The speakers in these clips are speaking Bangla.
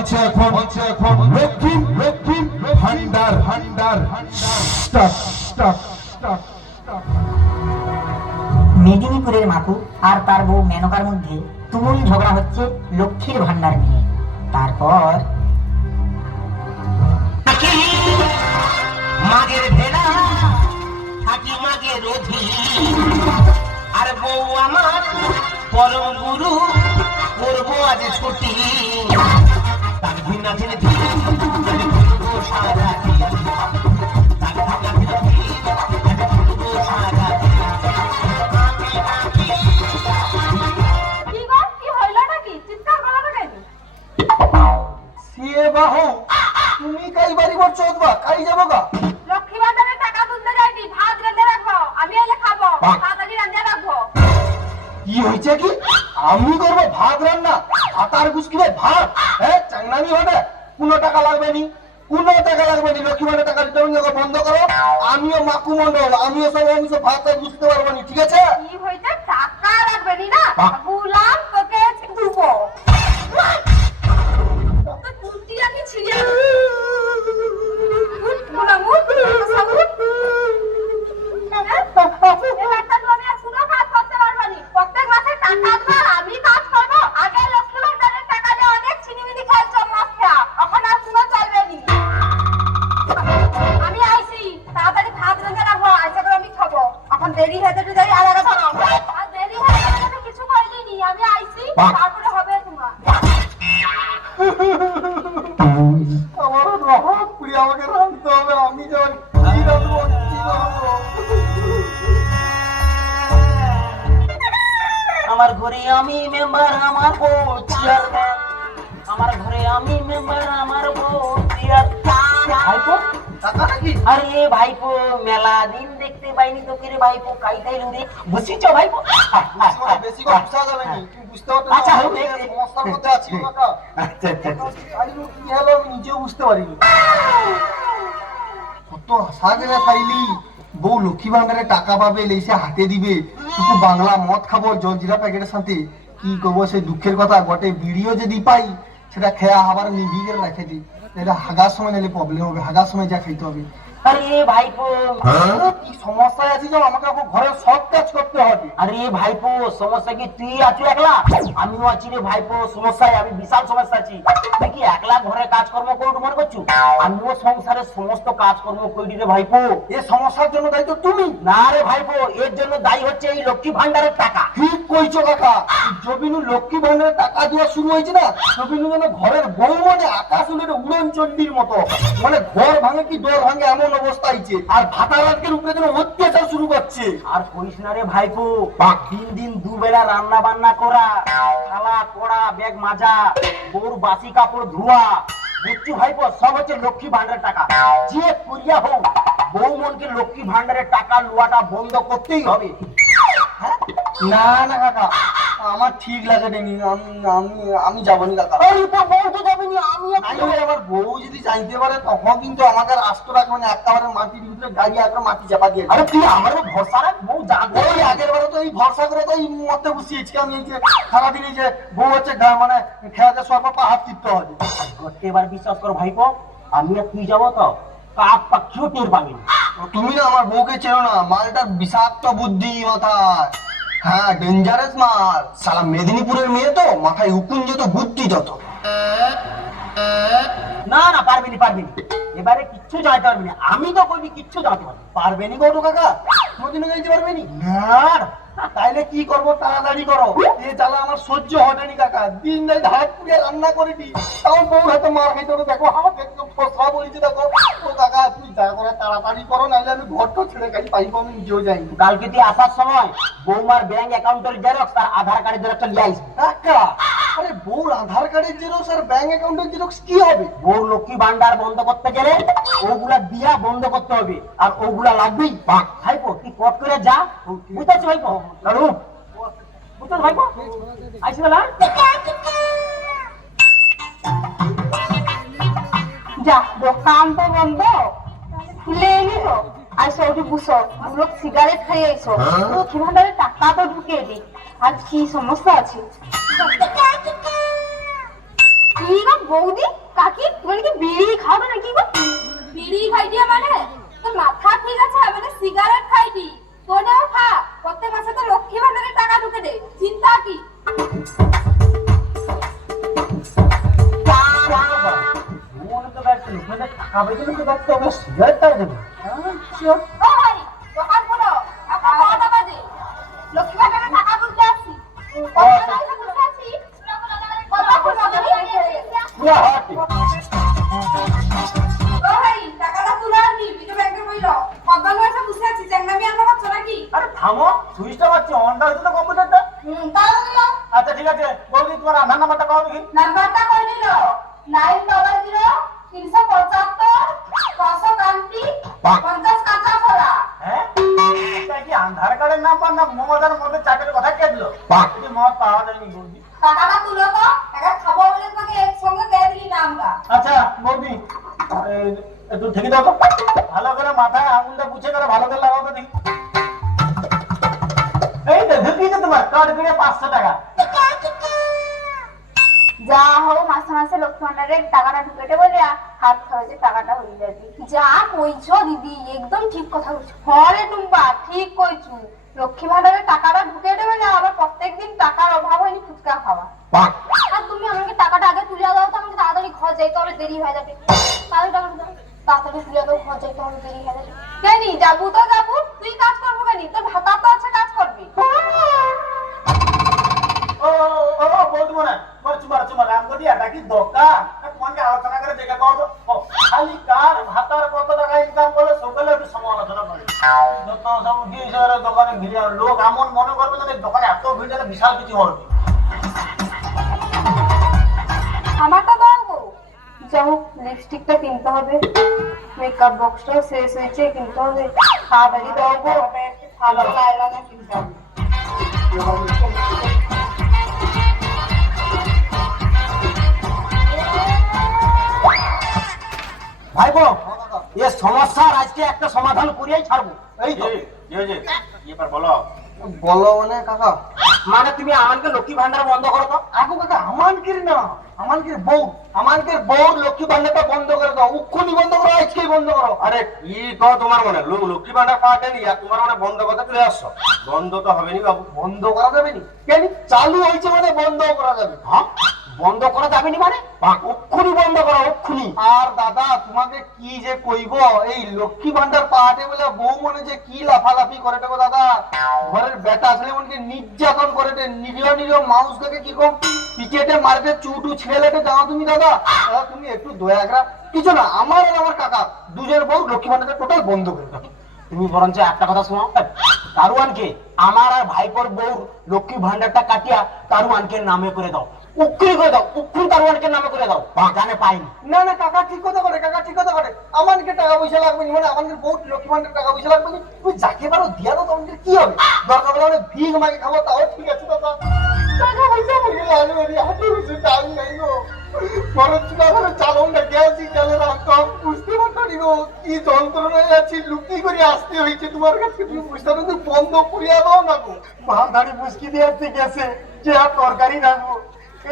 এখন Lakshmi Bhandar stop stop stop. মেদিনীপুরের মাকু আর তার বউ মেনকার মধ্যে তুমুল ঝগড়া হচ্ছে লক্ষ্মীর ভান্ডার নিয়ে। তারপর মাগের ভেলা থাকি মাগের অধি, আর বউ আমার পরম গুরু করবো আজ ছুটি। তার ভিন্না ছেলে সারা তুমি কাই বাড়ি করছো কাই যাবো গা? লক্ষ্মী ভান্ডারের টাকা তুলতে যাইনি, ভাত রেঁধে রাখবো, আমি এলে খাবো, তাড়াতাড়ি রাঁধে রাখবো। কি হয়েছে কি? আমি করবো ভাত রান্না? আটার গুসকিলে ভাত? হ্যাঁ, চাংনামি হবে। কোনো টাকা লাগবে নি, কোনো টাকা লাগবে নি। লক্ষ্মী ভান্ডার টাকা রিটার্ন বন্ধ করো। আমিও মাকু মন্ডল, আমিও সব ভাত বুঝতে পারবো নি, ঠিক আছে? কি হয়েছে? টাকা লাগবে নি না, গুলাম তোকে দুবো। কুটিয়া কি ছিড়ে দেরি হয়ে যাই আর দেরি হয়ে গেলে কিছু করিনি, আমি আইছি, তারপরে হবে তোমার। আমারও রহম পুরি, আমাকে রাঁধতে হবে। আমি যখন কি রাঁধবো কি করবো? আমার ঘরে আমি মেম্বার, আমার বউ চেয়ারম্যান। আমার ঘরে আমি মেম্বার, আমার বউ চেয়ারম্যান। ভাইপো টাকা নাকি? আরে ভাইপো, মেলা দিন দেখতে পাইনি তোকে রে ভাইপো। কাইটাই লুরে বসিছ ভাইপো। বেশি করে বুঝা যাবে না, তুমি বুঝতে পারছো? আচ্ছা, হোক, সমস্যার মধ্যে আছি কাকা। আচ্ছা আচ্ছা কি হলো আমি নিজেও বুঝতে পারিনি। কত আশা করে পাইলি বউ লক্ষ্মী ভান্ডারে টাকা পাবে, লেসে হাতে দিবে, একটু বাংলা মদ খাবো জলজিরা প্যাকেটের সাথে। কি করবো সেই দুঃখের কথা, বটে বিড়িও যদি পাই সেটা খেয়া আবার নিভি করে রেখে দিই। এটা হাগার সময় নিলে প্রবলেম হবে, হাগার সময় যা খাইতে হবে। আরে ভাইপো, কি সমস্যায় আছি যে আমাকে এখন ঘরের সব কাজ করতে হবে। আরে ভাইপো, সমস্যা কি তুই আছো একলা? আমিও আছি রে ভাইপো সমস্যায়। আমি বিশাল সমস্যা আছি। তুই কি একলা ঘরে কাজকর্ম করবো মনে করছো? আমিও সংসারের সমস্ত কাজকর্ম করি রে ভাইপো। এই সমস্যার জন্য দায়িত্ব তুমি না রে ভাইপো, এর জন্য দায়ী হচ্ছে এই লক্ষ্মী ভান্ডারের টাকা। ঠিক কইছো কাকা। জবিনু লক্ষ্মী ভান্ডারের টাকা দেওয়া শুরু হয়েছে না, জবিনু যেন ঘরের বউ মানে আকাশ উড়ে উড়ন চণ্ডীর মতো, মানে ঘর ভাঙে কি দোর ভাঙে এমন অবস্থা হয়েছে। আর ভাতারাজের উপরে যেন অত্যাচার শুরু করছে। আর কইস না রে ভাইপো, দিন দিন দুবেলা রান্না বান্না করা, থালা কড়া ব্যাগ মাজা, বউর বাসি কাপড় ধোয়া, বুঝছি ভাইপো সব হচ্ছে লক্ষ্মী ভান্ডারের টাকা। যে করিয়া হোক বউ মনকে লক্ষ্মী ভান্ডারের টাকা লুয়াটা বন্ধ করতেই হবে। না না কাকা, আমার ঠিক লাগে নি। আমি যাবো নি কাকা। বউ তো যাবে না, আমি আমার বউ যদি জানতে পারে তখন কিন্তু আমাদের আস্ত রাখবে না, একেবারে মাটির ভিতরে গাড়ি একবার মাটি চাপা দিয়ে। আরে তুই আমারও ভরসা রাখ, বউ যাবে। ওই আগের বারে তো এই ভরসা করে তো এই মতে বসিয়েছি আমি, এই যে সারাদিন এই যে বউ হচ্ছে মানে খেয়াতে সব হাত টিপতে হবে। এবার বিশ্বাস করো ভাইপো, আমি আর তুই যাবো তো কাক পাখিও টের পাবি না। তুমি না আমার বউকে চেনো না, মালটার বিষাক্ত বুদ্ধি মাথায়। হ্যাঁ, ডেঞ্জারাস মাল। সালা মেদিনীপুরের মেয়ে তো, মাথায় উকুন যত বুদ্ধি যত। না না, পারবিনি পারবিনি, এবারে কিচ্ছু জানতে পারবি না। আমি তো কইনি কিচ্ছু জানতে পারবি। পারবেনি গো কাকা? কোনোদিনও যাইতে পারবেনি না? তাইলে কি করবো? তাড়াতাড়ি করো। এই জ্বালা আমার সহ্য হয়নি কাকা। দিন নাই হাত পুড়িয়ে রান্না করে দিই, তাও বউ হাতে মার খাইতে হবে। দেখো হাত একদম ফসলা বলেছে। দেখো ও কাকা, তুই দয়া করে তাড়াতাড়ি করো, নাহলে আমি ঘরটা ছেড়ে কাজ পাইবো, আমি নিজেও যাই। কালকে তুই আসার সময় বৌমার ব্যাংক অ্যাকাউন্টের জেরক্স আর আধার কার্ডের জেরক্সটা নিয়ে আইস। কাকা, আরে বউর আধার কার্ডের জেরক্স আর ব্যাংক অ্যাকাউন্টের জেরক্স কি হবে? বউর লক্ষ্মী ভান্ডার বন্ধ করতে গেলে ওগুলা দিয়া বন্ধ করতে হবে, আর ওগুলা লাগবেই। ভাইপো তুই কট করে যা, বুঝতে ভাইপো? দাঁড়ু বুঝতে ভাইপো, আইসি বেলা যা, দোকান তো বন্ধ, খুলে নিল। আর সৌটি বুঝো লোক সিগারেট খাই আইসো, লক্ষ্মী ভান্ডারে টাকা তো ঢুকে দি। আর কি সমস্যা আছে? কি কি গো বৌদি কাকি তুমি কি বিড়ি খাবে নাকি গো? বিড়ি খাইটি মানে তোর মাথা ঠিক আছে মানে সিগারেট খাইটি তোনেও খা প্রত্যেক মাসে তো লক্ষ্মী ভান্ডারের টাকা ঢুকে দে চিন্তা কি? মনে তো দেখছি ওখানে টাকা বেঁচে তো দেখতে হবে সিগারেটটাই দেবে ও ভাই দোকান খোলো এখন 9টা বাজে লক্ষ্মী ভান্ডারের টাকা তুলতে আসছি কত পয়সা তুলতে আসছি কথা খোলো পুরো হাটি ও ভাই টাকাটা তুলে আনবি বিকে ব্যাংকে কইলো কতবার পয়সা বুঝে আছি চ্যাংনামি আমরা করছ নাকি? আরে থামো সুইচটা বাজছে অনটা হচ্ছে তো কম্পিউটারটা তাহলে দিলো আচ্ছা ঠিক আছে বৌদি তোমার আধার নাম্বারটা কও দেখি নাম্বারটা কই দিল 900 375 650 50 কাঁচা ফলা হ্যাঁ এটা কি আধার কার্ডের নাম্বার না মমতার মধ্যে চাকরির কথা কে দিল এটি মত পাওয়া যায়নি বৌদি টাকাটা তুলো তো একটা খাবো বলে তোকে একসঙ্গে দিয়ে দিলি না আমরা। আচ্ছা বৌদি একটু ঠেকে দাও তো ভালো করে মাথায় আঙুলটা গুছিয়ে করে ভালো করে লাগাও তো দেখি এই তো ঢুকিয়ে তোমার কার্ড কিনে 500 টাকা যা হোক মাসে মাসে লক্ষ্মী ভান্ডারের টাকাটা ঢুকেটে বলে হাত খরচের টাকাটা হয়ে যাবে। যা কইছো দিদি একদম ঠিক কথা কইছো। হরে টুম্পা ঠিক কইছো লক্ষ্মী ভান্ডারের টাকাটা ঢুকেটে বলে আবার প্রত্যেকদিন টাকার অভাব হয়নি ফুচকা খাওয়া। আর তুমি আমাকে টাকাটা আগে তুলে দাও তো আমাকে তাড়াতাড়ি ঘর যাইতে হবে দেরি হয়ে যাবে। তাড়াতাড়ি তুলে দাও ঘর যাইতে হবে দেরি হয়ে যাবে। কেনি যাবো তো যাবো তুই কাজ করবো কেনি তোর ভাতা তো আছে কাজ করবি। ও ও বৌদি মনে চুমার রামগতি এটা কি দোকান তোমাকে আলোচনা করে দেখে কও তো খালি কার ভাতার কত টাকা ইনকাম করলে সকালে একটু সমালোচনা করে যত সব গিয়ে দোকানে ভিড় লোক এমন মনে করবে যে দোকানে এত ভিড় আছে বিশাল কিছু হবে আমারটা দাও গো যাও লিপস্টিকটা কিনতে হবে মেকআপ বক্সটাও শেষ হয়েছে কিনতে হবে তাড়াতাড়ি দাও গো ভালো আইলাইনার কিনতে হবে ভাইপো এ সমস্যার আজকে একটা সমাধান করিয়াই ছাড়বো এই তো এবার বলো বলো মানে কাকা মানে তুমি আমাকে লক্ষ্মী ভান্ডার বন্ধ করো তো আগো কাকা আমানকের না আমানকের বউ লক্ষ্মী ভান্ডারটা বন্ধ করে দাও উক্ষুনি বন্ধ করো আজকেই বন্ধ করো আরে কি কও তোমার মনে লক্ষ্মী ভান্ডার পাওয়াটা নি আর তোমার মনে বন্ধ করতে চলে আসছো বন্ধ তো হবে নি বাবু বন্ধ করা যাবে নি কেন চালু হয়েছে মানে বন্ধ করা যাবে হ্যাঁ বন্ধ করা যাবে না মানে অক্ষুনি বন্ধ করো অক্ষুনি আর দাদা তোমাকে কি যে কইব এই লক্ষ্মী ভান্ডার পাহাটে বলে বউ মনে যে কি লাফালাফি করে গো দাদা ঘরের বেটা আসলে মনকে নির্যাতন করে নিরীহ মানুষ দেখে কিরকম পিকেটে মার্কেট চুটু ছেলেকে জানো তুমি দাদা তুমি একটু দয়া করা কিছু না আমার আর আমার কাকা দুজনের বউ লক্ষ্মী ভান্ডারটা টোটাল বন্ধ করে দাও তুমি বরঞ্চ একটা কথা শোনো কারুয়ানকে আমার আর ভাইপোর বউ লক্ষ্মী ভান্ডারটা কাটিয়া কারুয়ানকে নামে করে দাও উক্ষুরি করে দাও উক্ষুরি কারুয়ানকে নামে করে দাও জানে পাইনি না না কাকা ঠিক কথা করে কাকা ঠিক কথা করে আমাকে টাকা পয়সা লাগবে না মানে আমাদের বউ লক্ষ্মী ভান্ডার টাকা পয়সা লাগবে না তুই যাকে পারো দিয়া দাও তোমাদের কি হবে দরকার হলে আমরা ভিগ মাগে খাবো তাও ঠিক আছে দাদা টাকা পয়সা বলে আলমারি হাতে বসে চাল নাই গো খরচ করে চালনটা গেছি চালের কম বুঝতে পারি গো কি যন্ত্রণায় আছি লুকি করে আসতে হয়েছে তোমার কাছে তুমি বুঝতে পারো বন্ধ করিয়া দাও না গো মাল দাড়ি মুসকি দিয়ে আসতে গেছে যে আর তরকারি রাখবো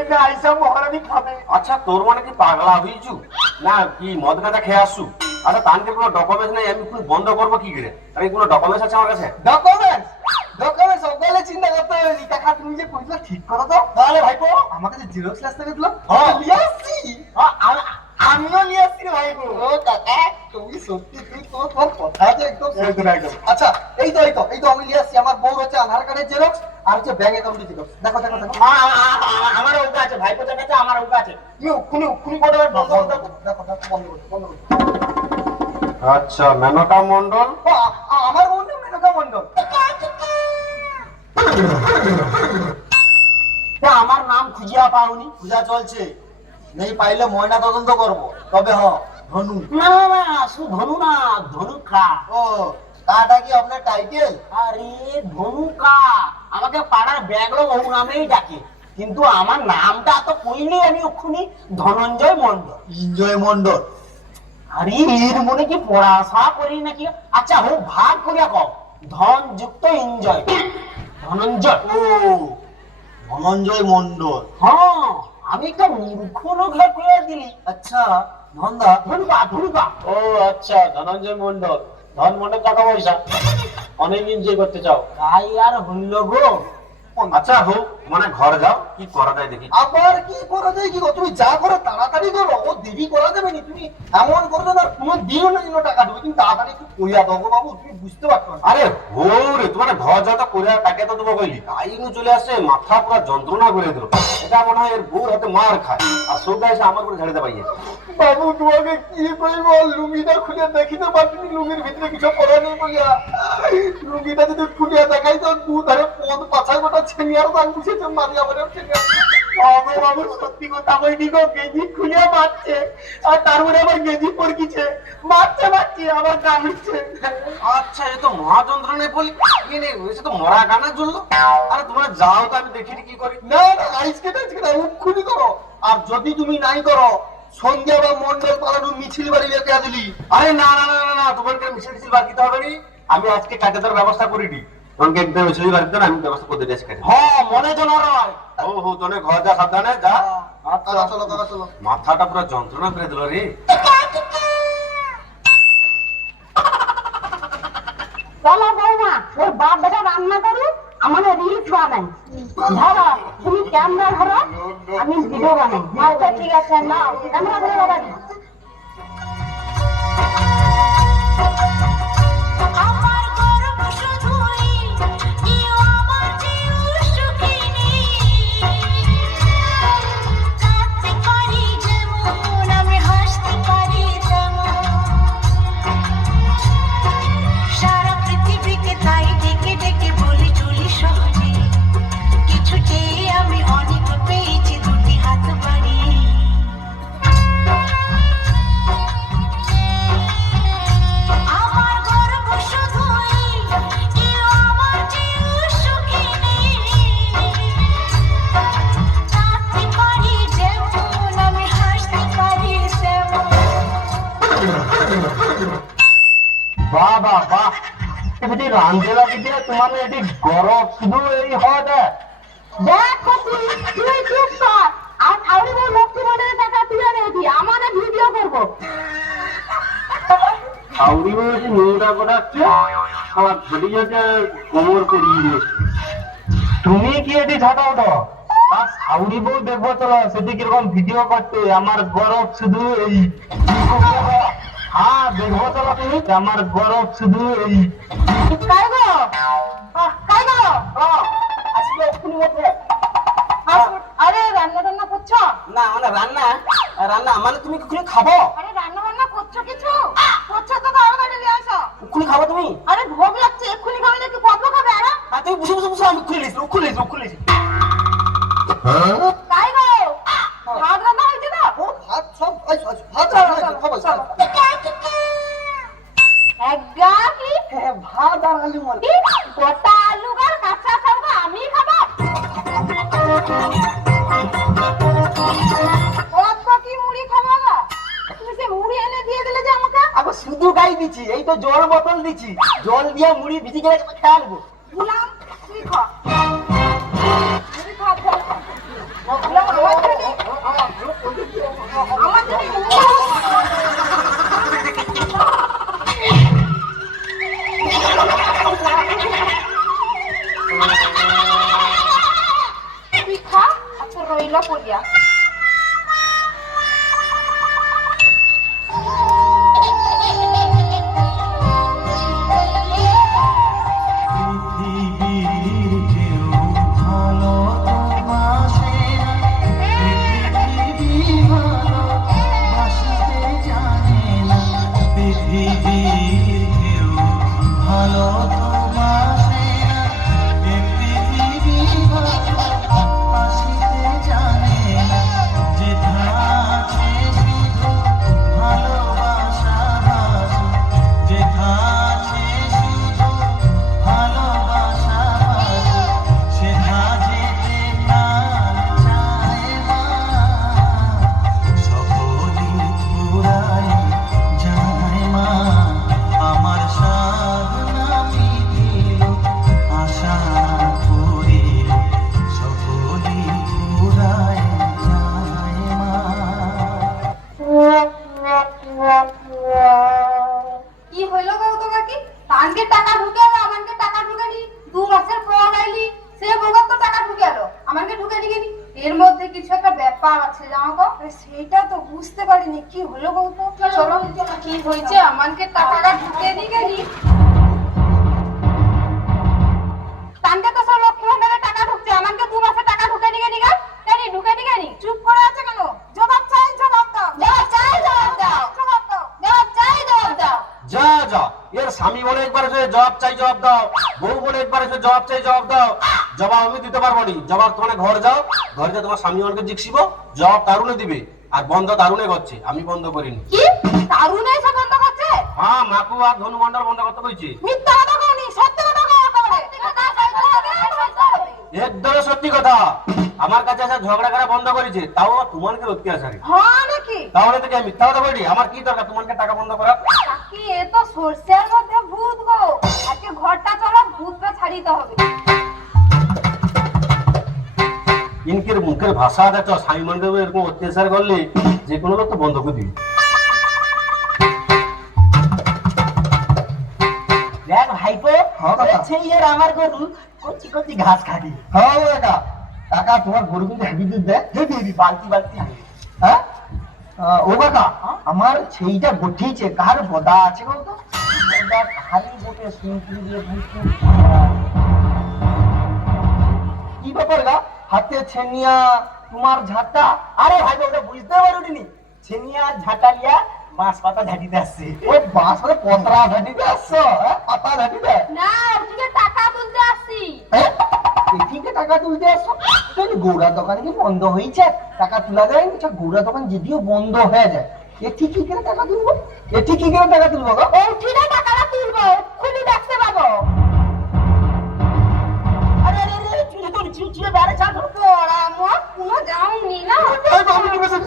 এটা আইসা মহারানী খাবে আচ্ছা তোর মানে কি পাগলা হইছু না কি মদ গাঁজা খেয়ে আসছু আচ্ছা তানকে কোনো ডকুমেন্টস নাই আমি কি বন্ধ করবো কি করে আমি কোনো ডকুমেন্টস আছে আমার কাছে ডকুমেন্টস সকালে চিন্তা করতে হবে নি কাকা তুমি যে কইলা ঠিক করো তো তাহলে ভাইপো আমাকে যে জেরক্স আসতে দিল নিয়ে আসছি আমিও নিয়ে আসছি রে ভাইপো ও কাকা তুমি সত্যি তুই তোর কথা যে একদম আচ্ছা এই তো আমি নিয়ে আসছি আমার বউ হচ্ছে আধার কার্ডের জেরক্স আর হচ্ছে ব্যাংক অ্যাকাউন্টের জেরক্স দেখো আমার ওটা আছে ভাইপো কাছে আমার ওটা আছে তুমি উক্ষুনি করে বন্ধ করে দেখো বন্ধ করো আচ্ছা মেনকা মন্ডল আমার বউ নাম মেনকা মন্ডল আমার নাম খুঁজিয়া পাওনি পূজা চলছে নেই পাইলে ময়না তদন্ত করব তবে ধনু না না শুধু ধনু না ধনুকা ও কাটা কি আপনার টাইটেল আরে ধনুকা আমাকে পাড়ার ব্যাগড় বহু নামেই ডাকে কিন্তু আমার নামটা তো কইলেই আমি ওখানে ধনঞ্জয় মন্ডল ইনজয় মন্ডল আরে এর মনে কি পড়াশোনা করি নাকি আচ্ছা হো ভাগ করিয়া কও ধন যুক্ত এনজয় ধনঞ্জয় ও ধনঞ্জয় মন্ডল হ্যাঁ আমি একটা মূর্খ লোক হয়ে করে দিলি। আচ্ছা ধন্দা ধুরবা ধুরবা। ও আচ্ছা, ধনঞ্জয় মন্ডল, ধন মন্ডল টাকা পয়সা অনেক এনজয় করতে চাও। তাই আর হইল গো। আচ্ছা হোক, মানে ঘর যাও, কি করা যায় দেখি। আবার কি করা যায় কি গো? তুমি যা করো তাড়াতাড়ি করো, ও দেরি করা যাবে না। তুমি এমন করবে না তুমি দিও না দিও টাকা দেবে, তুমি তাড়াতাড়ি একটু কইয়া দাও গো বাবু, তুমি বুঝতে পারছো না। আরে হোরে, তোমার ঘর যাও তো করে টাকা তো দেবো কইলি, তাই নু চলে আসছে, মাথা পুরো যন্ত্রণা করে দিল। এটা মনে হয় এর বউর হাতে মার খায়, আর সৌদা এসে আমার করে ঝাড়িতে পাইয়ে। বাবু তোমাকে কি কইবো, লুঙ্গিটা খুলে দেখিতে পারছিনি, লুঙ্গির ভিতরে কিছু পড়া নেই বলিয়া। লুঙ্গিটা যদি খুলিয়া দেখাই তো দু ধারে পদ পাছায় গোটা ছেনিয়ার দান দিছে, মারিয়া বলে ছেনিয়ার। বাবু বাবু সত্যি কথা বলছি গো, গেঞ্জি খুলিয়া মারছে, আর তারপরে আবার গেঞ্জি পরকিছে, মারছে মারছে আবার কামড়ছে। আচ্ছা, এ তো মহা যন্ত্রণায় বলি, এসে তো মরা গানা জ্বললো। আরে তোমরা যাও তো, আমি দেখি কি করি। না না আইসকে খুলি করো, আর যদি তুমি নাই করো সন্ধ্যা বা মন্ডল পালানো মিছিল বাড়ি লেগে দিলি। আরে না না না না না, তোমাকে মিছিল টিছিল বার দিতে হবে নি, আমি আজকে কাটে দেওয়ার ব্যবস্থা করে দিই। তোমাকে একদম মিছিল বার দিতে আমি ব্যবস্থা করে দিই আজকে। হ্যাঁ মনে তো না রয়। ও হো, তোনে ঘর যা, সাবধানে যা। কাকা চলো কাকা চলো। মাথাটা পুরো যন্ত্রণা করে দিল রে। চলো বৌমা, ওর বাপ বেটা রান্না করু, আমাদের রিলস বানাই। ধরো তুমি ক্যামেরা ধরো, আমি ভিডিও বানাই। আচ্ছা ঠিক আছে, নাও ক্যামেরা ধরে বাবাজি। আমার গর্ব শুধুই ইও আমার জিউ সুখিনী কাঁদতে পারি যেমন আমি হাসতে পারি তেমন সারা পৃথিবীকে তাই ডেকে ডেকে বলি চলি সহজে কিছুতে আমি অনেক পেয়েছি দুটি হাত বাড়িয়ে আমার গর্ব শুধুই ইও আমার জিউ সুখিনী কাঁদতে পারি যেমন আমি হাসতে পারি তেমন বাহ বাহ বাহ, এটি রান্ধে লাগি দিয়ে তোমার এটি গরম শুধু এই হয় না। দেখ কপি, তুই চুপ কর, আর আউরি বউ লক্ষ্মী মনের টাকা তুলে রেখি, আমাদের ভিডিও করবো। আউরি বয়সে নোংরা করাচ্ছে, আমার ঘটি যেতে কোমর করিয়ে দিয়েছে। তুমি কি এটি ঝাঁটাও তো তার সাউরি বউ দেখবো, চলো সেটি কিরকম ভিডিও করতে। আমার গরব শুধু এই, হ্যাঁ দেখবো চলো তুমি, আমার গরব শুধু এই। কাই গো, কাই গো, আসলে এক্ষুনি মধ্যে। আরে রান্না টান্না করছো? না মানে রান্না রান্না মানে তুমি এক্ষুনি খাবো? আরে রান্না বান্না করছো কিছু? করছো তো তাড়াতাড়ি নিয়ে আসো। এক্ষুনি খাবো তুমি? আরে ভোগ লাগছে, এক্ষুনি খাবে নাকি পদ্ম খাবে? আরে আর তুমি বুঝে বুঝে বুঝে আমি খুলে লিছি। কাই গো, ভাত রান্না হয়েছে তো? ও ভাত সব ভাত খাবার একগা কি? ভাত আর আলু মাল। কি? গোটা আলু আর কাঁচা সবটা আমি খাবো? পদ্ম কি মুড়ি খাবো না? তুমি সে মুড়ি এনে দিয়ে দিলে যে আমাকে? আবার শুধু গাই দিচ্ছি, এই তো জল বোতল দিচ্ছি, জল দিয়ে মুড়ি ভিজি গেলে খেয়ে আনবো। গুলাম তুই খা, তুই খা জল খা। গুলাম আমার জন্য তুই খা, আচ্ছা রইলা পড়িয়া। তো বুঝতে পারিনি কি হলো বলতো। চলো কি হয়েছে আমাকে টাকাটা ঢুকে দিয়ে গেলি। কানকে তো সব লক্ষ্মী ভান্ডারের টাকা ঢুকছে, আমাকে 2 মাসের টাকা ঢুকে নিয়ে গেলি কেন ঢুকে নিয়ে গেলি? চুপ করে আছে কেন? জবাব চাই, জবাব দাও। জবাব চাই, জবাব দাও। জবাব দাও। জবাব চাই, জবাব দাও। যা যা, এর স্বামী বলে একবার এসে জবাব চাই জবাব দাও, বউ বলে একবার এসে জবাব চাই জবাব দাও। জবাব আমি দিতে পারবো নি। জবাব তোমার ঘর যাও, ঘরে যা তোমার স্বামী আমাকে জিজ্ঞিসিব, জবাব তারুণে দিবে। আর বন্ধ তারুণে করছে, আমি বন্ধ করিনি। কি তারুণে এসে বন্ধ করছে? হ্যাঁ, মাকু আর ধনু মন্ডল বন্ধ করতে কইছে। মিথ্যা কথা কওনি, সত্যি কথা কও একেবারে। একদম সত্যি কথা। আমার কাছে এসে ঝগড়া করা বন্ধ করেছে, তাও তোমাকে অত্যাচারী। হ্যাঁ নাকি? তাহলে থেকে আমি মিথ্যা কথা বলি? আমার কি দরকার তোমাকে টাকা বন্ধ করা? কাকি এ তো সরষের মধ্যে ভূত গো। আজকে ঘরটা চলো, ভূতটা ছাড়িতে হবে। ইনকের মুখের ভাষা দেখো, স্বামী মন্ডল এরকম অত্যাচার করলে যে কোনো লোক তো বন্ধ করে দিবে। দেখ ভাইপো, হ্যাঁ কাকা। সেই এর আমার গরু কচি কচি ঘাস খাবি। হ্যাঁ ও কাকা, কাকা তোমার গরু কিন্তু হেভি দুধ দেয়। হেবি বালতি বালতি হাঁড়ি। হ্যাঁ ও কাকা, আমার সেইটা গঠিয়েছে, কার বদা আছে বলতো? দেখ হাড়ি বটে শুনতে দিয়ে বুঝতে। কি ব্যাপার গা? হাতে ছেনিয়া তোমার ঝাঁটা। আরে ভাইপো, ওটা বুঝতে পারোনি? ছেনিয়া ঝাঁটালিয়া বাঁশ পাতা ঝাঁটিতে আসছে। ও বাঁশ করে পতরা ঝাঁটিতে আসছো? পাতা ঝাঁটিতে? না, ওদিকে টাকা তুলতে আসছি। এদিকে টাকা তুলতে আসছো? তাহলে গৌড়া দোকান কি বন্ধ হয়েছে? টাকা তোলা যায়নি? আচ্ছা, গৌড়া দোকান যদিও বন্ধ হয়ে যায়, এটি কি করে টাকা তুলবো? এটি কি করে টাকা তুলবো গো? ও ঠিকই টাকাটা তুলবো, খুলি দেখতে পাবো। আরে আরে আরে, চুলে তো চুলে বেড়ে ছাড়। তোরা আমার কোনো যাওনি না। এই বাবু, তুমি বসে-